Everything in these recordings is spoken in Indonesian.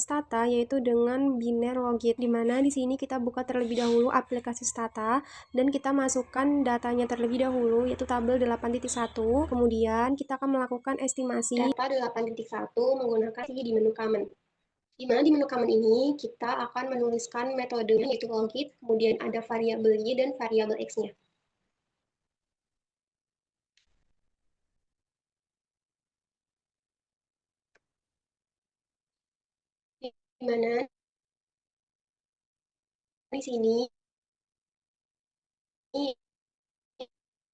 Stata, yaitu dengan biner logit, di mana di sini kita buka terlebih dahulu aplikasi Stata dan kita masukkan datanya terlebih dahulu, yaitu tabel 8.1. Kemudian kita akan melakukan estimasi data 8.1 menggunakan di menu command. Di mana di menu command ini kita akan menuliskan metodenya, yaitu logit, kemudian ada variabel y dan variabel x-nya. Di mana di sini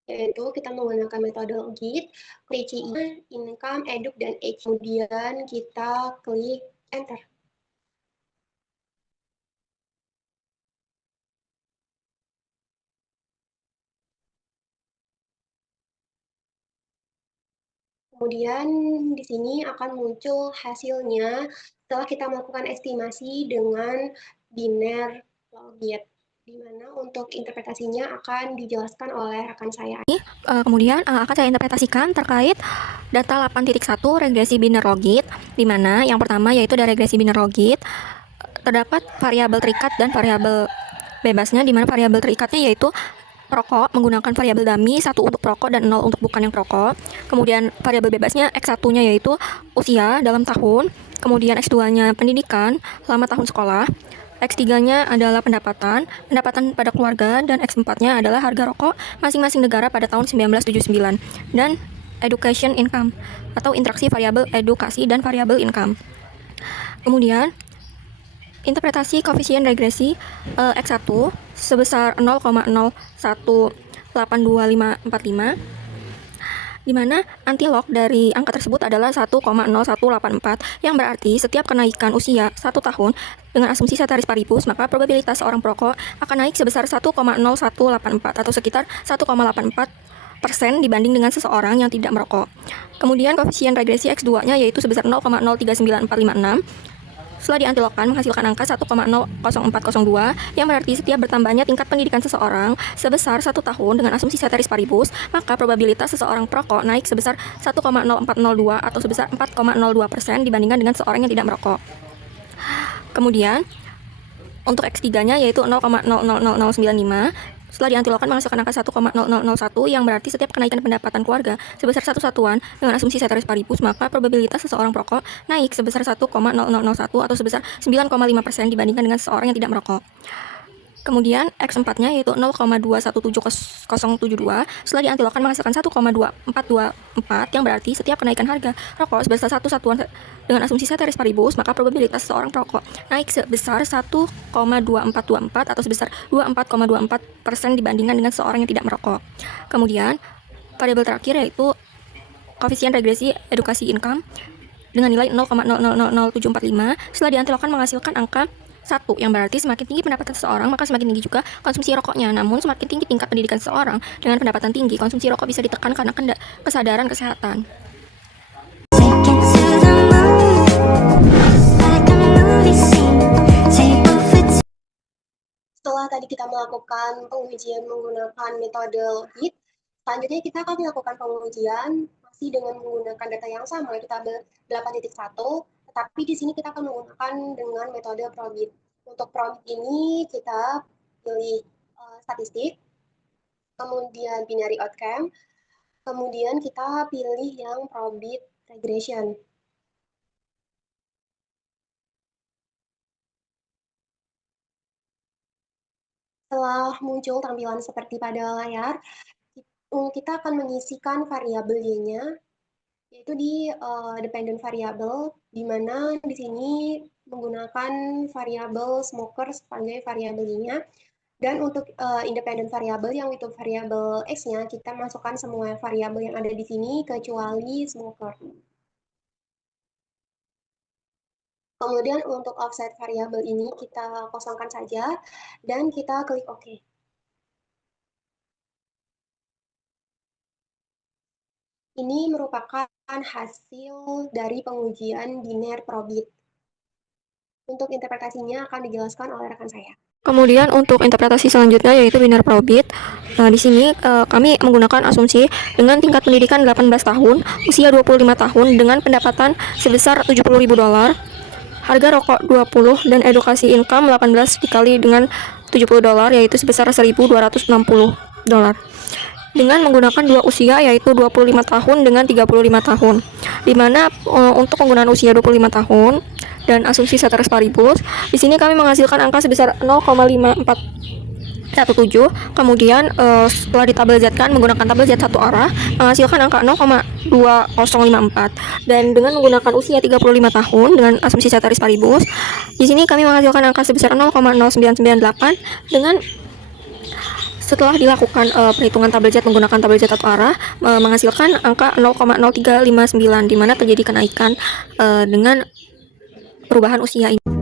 yaitu kita menggunakan metode logit, PCI, income, eduk, dan age. Kemudian kita klik enter. Kemudian di sini akan muncul hasilnya setelah kita melakukan estimasi dengan biner logit, di mana untuk interpretasinya akan dijelaskan oleh rekan saya. Kemudian akan saya interpretasikan terkait data 8.1 regresi biner logit, di mana yang pertama yaitu dari regresi biner logit terdapat variabel terikat dan variabel bebasnya, di mana variabel terikatnya yaitu perokok menggunakan variabel dummy 1 untuk perokok dan 0 untuk bukan yang perokok. Kemudian variabel bebasnya X1-nya yaitu usia dalam tahun, kemudian X2-nya pendidikan selama tahun sekolah, X3-nya adalah pendapatan pada keluarga, dan X4-nya adalah harga rokok masing-masing negara pada tahun 1979, dan education income atau interaksi variabel edukasi dan variabel income. Kemudian interpretasi koefisien regresi X1 sebesar 0,01824545, di mana antilog dari angka tersebut adalah 1,0184, yang berarti setiap kenaikan usia 1 tahun dengan asumsi ceteris paribus, maka probabilitas seorang perokok akan naik sebesar 1,0184 atau sekitar 1,84% dibanding dengan seseorang yang tidak merokok. Kemudian koefisien regresi X2-nya yaitu sebesar 0,039456 setelah diantilogkan menghasilkan angka 1,00402, yang berarti setiap bertambahnya tingkat pendidikan seseorang sebesar 1 tahun dengan asumsi ceteris paribus, maka probabilitas seseorang perokok naik sebesar 1,0402 atau sebesar 4,02% dibandingkan dengan seorang yang tidak merokok. Kemudian untuk X3-nya yaitu 0,000095 setelah diantilogkan menghasilkan angka 1,0001, yang berarti setiap kenaikan pendapatan keluarga sebesar 1 satuan dengan asumsi ceteris paribus, maka probabilitas seseorang perokok naik sebesar 1,0001 atau sebesar 9,5% dibandingkan dengan seseorang yang tidak merokok. Kemudian X4-nya yaitu 0,217072 setelah diantilogkan menghasilkan 1,2424, yang berarti setiap kenaikan harga rokok sebesar 1 satuan dengan asumsi ceteris paribus, maka probabilitas seorang perokok naik sebesar 1,2424 atau sebesar 24,24% dibandingkan dengan seorang yang tidak merokok. Kemudian variabel terakhir yaitu koefisien regresi edukasi income dengan nilai 0,000745 setelah diantilogkan menghasilkan angka 1, yang berarti semakin tinggi pendapatan seseorang maka semakin tinggi juga konsumsi rokoknya. Namun semakin tinggi tingkat pendidikan seseorang dengan pendapatan tinggi, konsumsi rokok bisa ditekan karena kesadaran kesehatan. Setelah tadi kita melakukan pengujian menggunakan metode logit, selanjutnya kita akan melakukan pengujian masih dengan menggunakan data yang sama, yaitu tabel 8.1, tetapi di sini kita akan menggunakan dengan metode probit. Untuk probit ini kita pilih statistik, kemudian binary outcome, kemudian kita pilih yang probit regression. Setelah muncul tampilan seperti pada layar, kita akan mengisikan variabel y-nya, yaitu di dependent variable, di mana di sini menggunakan variabel smoker sebagai variabel y-nya, dan untuk independent variable yang itu variabel x-nya, kita masukkan semua variabel yang ada di sini kecuali smoker. Kemudian untuk offset variabel ini kita kosongkan saja dan kita klik OK. Ini merupakan hasil dari pengujian biner probit. Untuk interpretasinya akan dijelaskan oleh rekan saya. Kemudian untuk interpretasi selanjutnya yaitu biner probit. Nah, di sini kami menggunakan asumsi dengan tingkat pendidikan 18 tahun, usia 25 tahun dengan pendapatan sebesar $70.000, harga rokok 20 dan edukasi income 18 dikali dengan $70 yaitu sebesar $1.260 dengan menggunakan dua usia yaitu 25 tahun dengan 35 tahun, di mana untuk penggunaan usia 25 tahun dan asumsi ceteris paribus di sini kami menghasilkan angka sebesar 0,5417. Kemudian setelah ditabel Z-kan menggunakan tabel Z satu arah menghasilkan angka 0,2054 dan dengan menggunakan usia 35 tahun dengan asumsi ceteris paribus di sini kami menghasilkan angka sebesar 0,0998 dengan setelah dilakukan perhitungan tabel Z menggunakan tabel Z satu arah menghasilkan angka 0,0359 di mana terjadi kenaikan dengan perubahan usia ini.